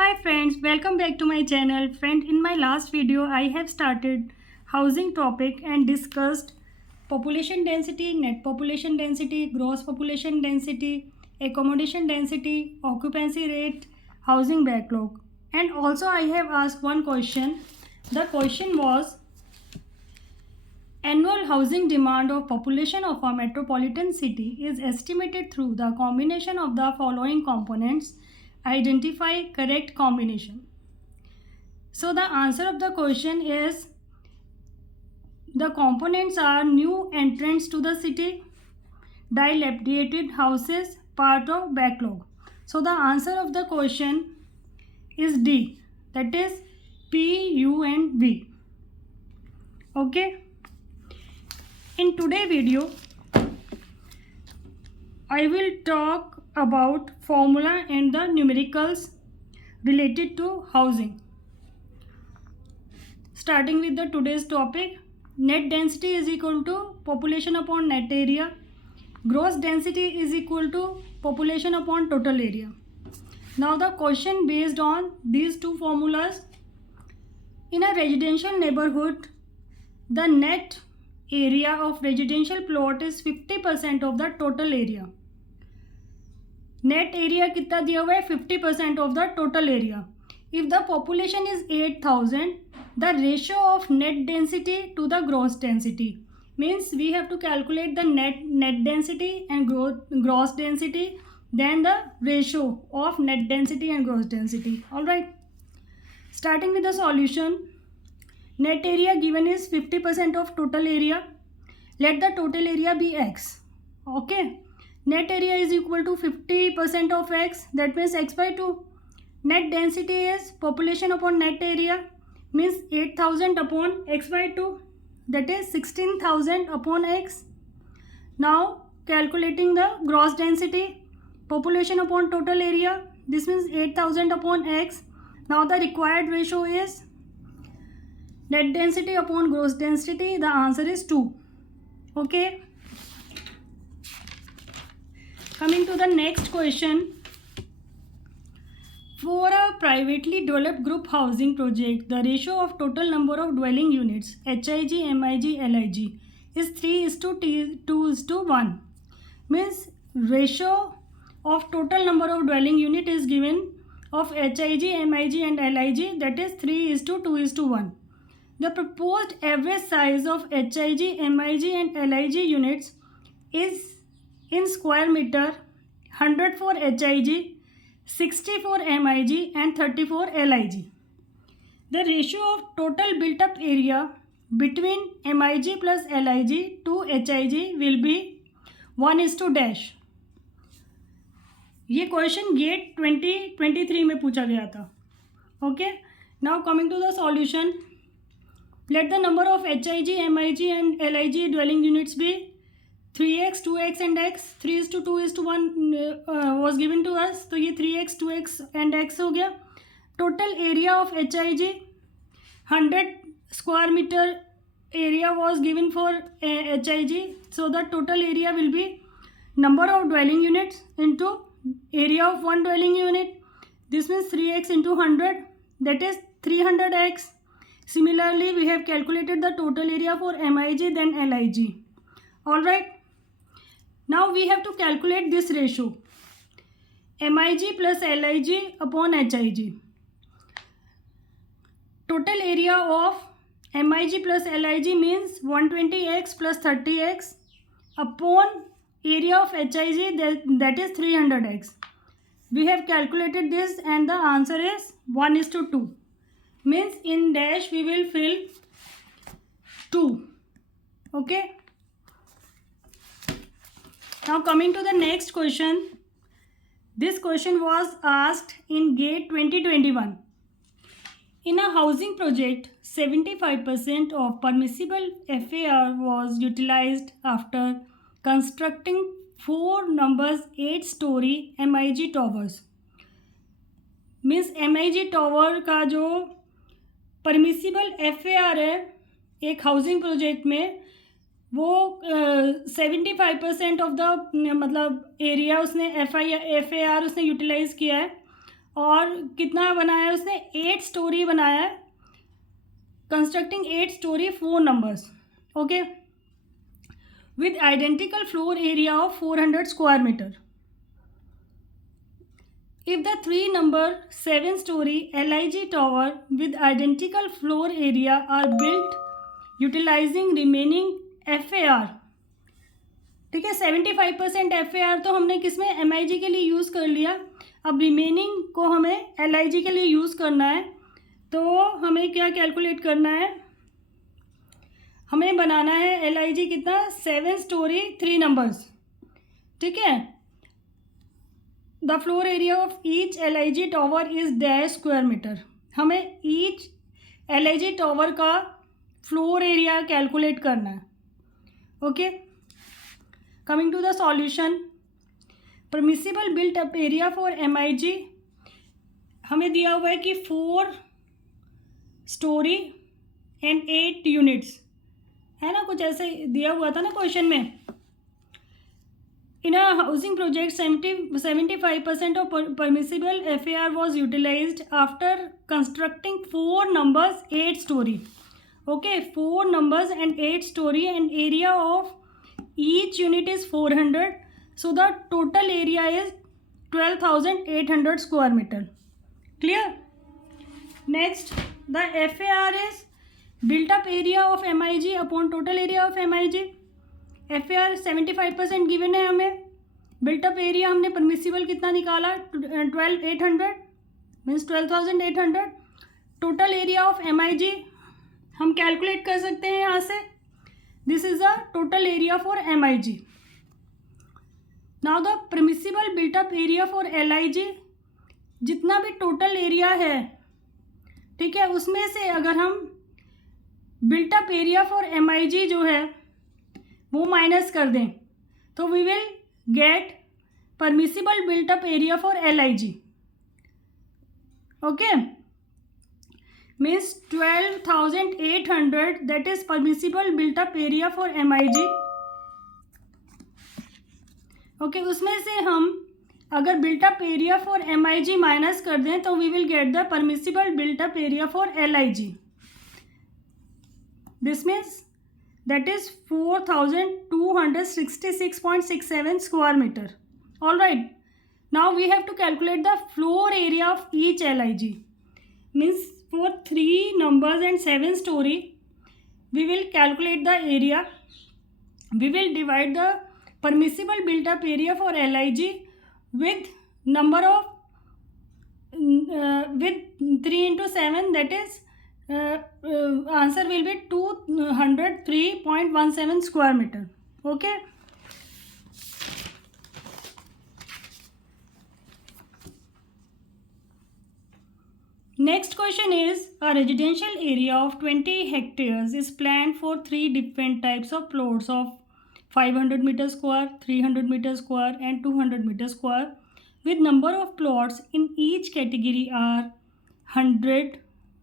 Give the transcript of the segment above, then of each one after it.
Hi friends, welcome back to my channel. Friend, in my last video I have started housing topic and discussed population density, net population density, gross population density, accommodation density, occupancy rate, housing backlog. And also I have asked one question. The question was annual housing demand of population of a metropolitan city is estimated through the combination of the following components. Identify correct combination. So the answer of the question is the components are new entrants to the city, dilapidated houses, part of backlog. So the answer of the question is D, that is P, U and V. Okay. In today's video, I will talk about formula and the numericals related to housing. Starting with the today's topic, net density is equal to population upon net area. Gross density is equal to population upon total area. Now the question based on these two formulas. In a residential neighborhood, the net area of residential plot is 50% of the total area. Net area कितना दिया हुआ है 50% of the total area. If the population is 8,000, the ratio of net density to the gross density means we have to calculate the net density and gross density, then the ratio of net density and gross density. All right. Starting with the solution, net area given is 50% of total area. Let the total area be x. Okay. Net area is equal to 50% of x, that means x by 2. Net density is population upon net area, means 8,000 upon x by 2, that is 16,000 upon x. Now calculating the gross density, population upon total area, this means 8,000 upon x. Now the required ratio is net density upon gross density, the answer is 2. Okay. Coming to the next question. For a privately developed group housing project, the ratio of total number of dwelling units HIG, MIG, LIG is 3:2:1. Means ratio of total number of dwelling unit is given of HIG, MIG and LIG, that is 3:2:1. The proposed average size of HIG, MIG and LIG units is in square meter 100 for HIG, 60 for MIG and 30 for LIG. The ratio of total built up area between MIG plus LIG to HIG will be 1:. ये question gate 2023 में पूछा गया था. Okay. Now coming to the solution. Let the number of HIG, MIG and LIG dwelling units be 3x, 2x and x. 3:2:1 was given to us. तो ये 3x, 2x and x हो गया. Total area of HIG 100 square meter area was given for HIG. So the total area will be number of dwelling units into area of one dwelling unit. This means 3x into 100, that is 300x. Similarly, we have calculated the total area for MIG then LIG. Alright. Now we have to calculate this ratio. MIG plus LIG upon HIG. Total area of MIG plus LIG means 120x plus 30x upon area of HIG, that is 300x. We have calculated this and the answer is 1:2. Means in dash we will fill 2. Okay. Now coming to the next question. This question was asked in GATE 2021. In a housing project, 75% of permissible FAR was utilized after constructing 4 numbers 8-story MIG towers. Means MIG tower का जो permissible FAR है एक housing project में, वो 75% of the मतलब area उसने FAR उसने utilise किया है और कितना बनाया है उसने, 8 स्टोरी बनाया है, constructing 8 story 4 numbers, okay, with identical floor area of 400 square meter. If the 3-number 7-story LIG tower with identical floor area are built utilizing remaining FAR, ठीक है, 75% FAR तो हमने किस में, MIG के लिए यूज़ कर लिया. अब रिमेनिंग को हमें LIG के लिए यूज़ करना है. तो हमें क्या कैलकुलेट करना है, हमें बनाना है LIG कितना, 7 स्टोरी 3 नंबर्स, ठीक है. The floor area of each LIG tower is dash square meter. हमें ईच LIG टॉवर का फ्लोर एरिया कैलकुलेट करना है, okay. Coming to the solution, permissible built up area for MIG हमें दिया हुआ है कि 4 स्टोरी एंड 8 यूनिट्स, है ना, कुछ ऐसे दिया हुआ था ना क्वेश्चन में. In a housing project 75% of permissible FAR was utilised after constructing 4 numbers 8 story, okay, 4 numbers and 8 story and area of each unit is 400. So the total area is 12,800 square metre. Clear. Next, the FAR is built up area of MIG upon total area of MIG. FAR 75% given है हमें. built up area हमने permissible कितना निकाला, 12,800 means 12,800. Total area of MIG हम calculate कर सकते हैं यहाँ से. This is the total area for MIG. Now the permissible built up area for LIG, जितना भी टोटल एरिया है, ठीक है, उसमें से अगर हम built up area for MIG जो है वो माइनस कर दें तो we will get permissible built up area for LIG, okay, means 12,800 that is permissible built up area for MIG, okay. उसमें से हम अगर built up area for MIG minus कर दें तो we will get the permissible built up area for LIG. This means that is 4,266.67 square meter. All right. Now we have to calculate the floor area of each LIG. Means for 3 numbers and 7 story, we will calculate the area. We will divide the permissible built-up area for LIG with number of with 3 into 7, that is. Answer will be 203.17 square meter, okay. Next question is, a residential area of 20 hectares is planned for 3 different types of plots of 500 meter square, 300 meter square and 200 meter square, with number of plots in each category are 100,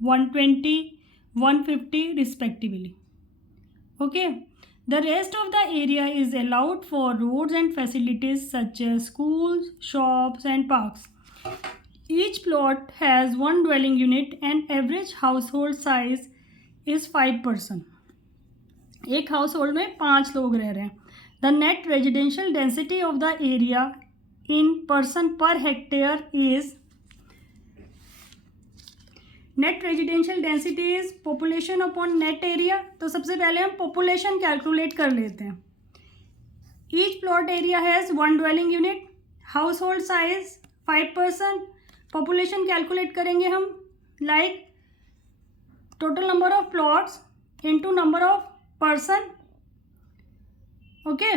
120, 150 respectively, okay. The rest of the area is allowed for roads and facilities such as schools, shops and parks. Each plot has 1 dwelling unit and average household size is 5 person. एक household में 5 लोग रह रहे हैं. The net residential density of the area in person per hectare is, net residential density is population upon net area. तो सबसे पहले हम पॉपुलेशन कैलकुलेट कर लेते हैं. Each plot area has 1 dwelling unit, house hold size 5 person. Population calculate करेंगे हम like total number of plots into number of person, okay.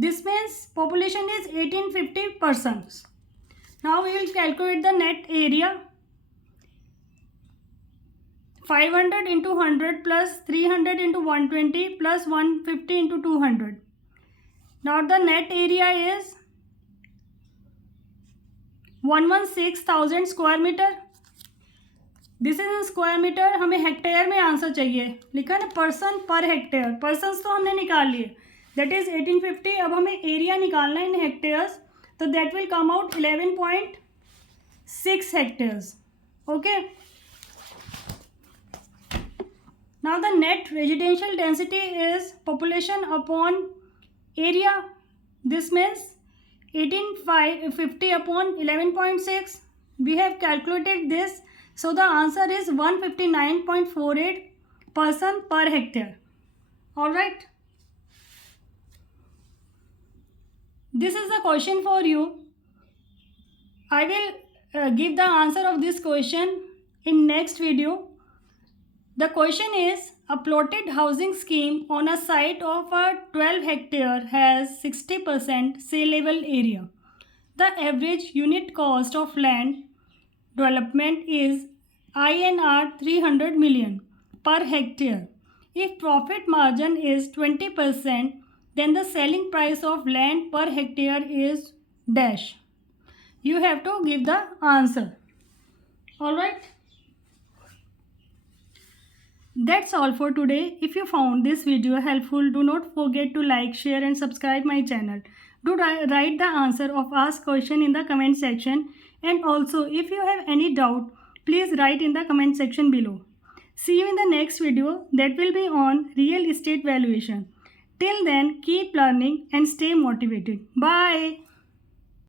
This means population is 1850 persons. Now we will calculate the net area. 500 into 100 plus 300 into 120 plus 150 into 200. Now the net area is 116,000 square meter. This is in square meter. हमें hectare में answer चाहिए. लिखा ना person per hectare. Persons तो हमने निकाल लिए, that is 1850. अब हमें एरिया निकालना है इन hectares. So that will come out 11.6 hectares. Okay. Now the net residential density is population upon area. This means 1850 upon 11.6. We have calculated this. So the answer is 159.48 person per hectare. Alright. This is the question for you. I will give the answer of this question in next video. The question is, a plotted housing scheme on a site of a 12 hectare has 60% saleable area. The average unit cost of land development is INR 300 million per hectare. If profit margin is 20%, then the selling price of land per hectare is dash. You have to give the answer. Alright. That's all for today. If you found this video helpful, do not forget to like, share and subscribe my channel. Do write the answer of asked question in the comment section, and also if you have any doubt, please write in the comment section below. See you in the next video that will be on real estate valuation. Till then, keep learning and stay motivated. Bye.